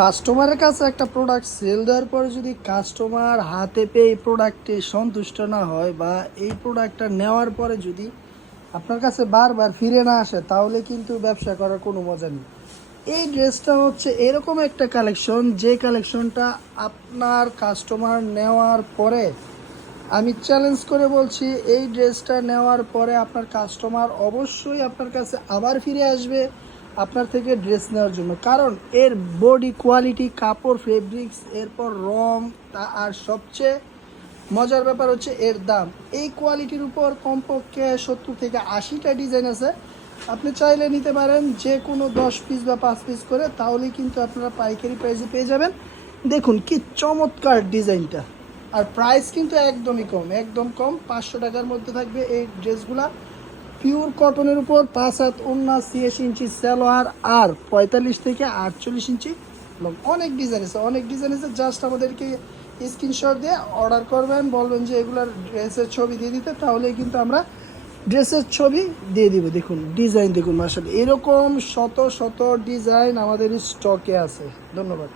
কাস্টমারের কাছে একটা প্রোডাক্ট সেল দেওয়ার পরে যদি কাস্টমার হাতে পেয়ে এই প্রোডাক্টে সন্তুষ্ট না হয় বা এই প্রোডাক্টটা নেওয়ার পরে যদি আপনার কাছে বারবার ফিরে না আসে, তাহলে কিন্তু ব্যবসা করার কোনো মজা নেই। এই ড্রেসটা হচ্ছে এরকম একটা কালেকশন যে কালেকশনটা আপনার কাস্টমার নেওয়ার পরে আমি চ্যালেঞ্জ করে বলছি, এই ড্রেসটা নেওয়ার পরে আপনার কাস্টমার অবশ্যই আপনার কাছে আবার ফিরে আসবে। আপনার থেকে ড্রেস নেওয়ার জন্য। কারণ এর বডি কোয়ালিটি কাপড় ফেব্রিক্স এরপর রং, তা আর সবচেয়ে মজার ব্যাপার হচ্ছে এর দাম। এই কোয়ালিটির উপর কমপক্ষে সত্তর থেকে আশিটা ডিজাইন আছে। আপনি চাইলে নিতে পারেন যে কোনো দশ পিস বা পাঁচ পিস করে, তাহলেই কিন্তু আপনারা পাইকারি প্রাইসে পেয়ে যাবেন। দেখুন কি চমৎকার ডিজাইনটা আর প্রাইস কিন্তু একদমই কম, একদম কম। পাঁচশো টাকার মধ্যে থাকবে এই ড্রেসগুলা পিওর কটনের উপর পাঁচ হাত ওন্না ছিয়াশি ইঞ্চি সালোয়ার আর পঁয়তাল্লিশ থেকে আটচল্লিশ ইঞ্চি। অনেক ডিজাইন আছে, অনেক ডিজাইন আছে। জাস্ট আমাদেরকে স্ক্রিনশট দিয়ে অর্ডার করবেন, বলবেন যে এগুলার ড্রেসের ছবি দিয়ে দিতে তাহলে কিন্তু আমরা ড্রেসের ছবি দিয়ে দিব। দেখুন ডিজাইন দেখুন মার্শাল এরকম শত শত ডিজাইন আমাদের স্টকে আছে। ধন্যবাদ।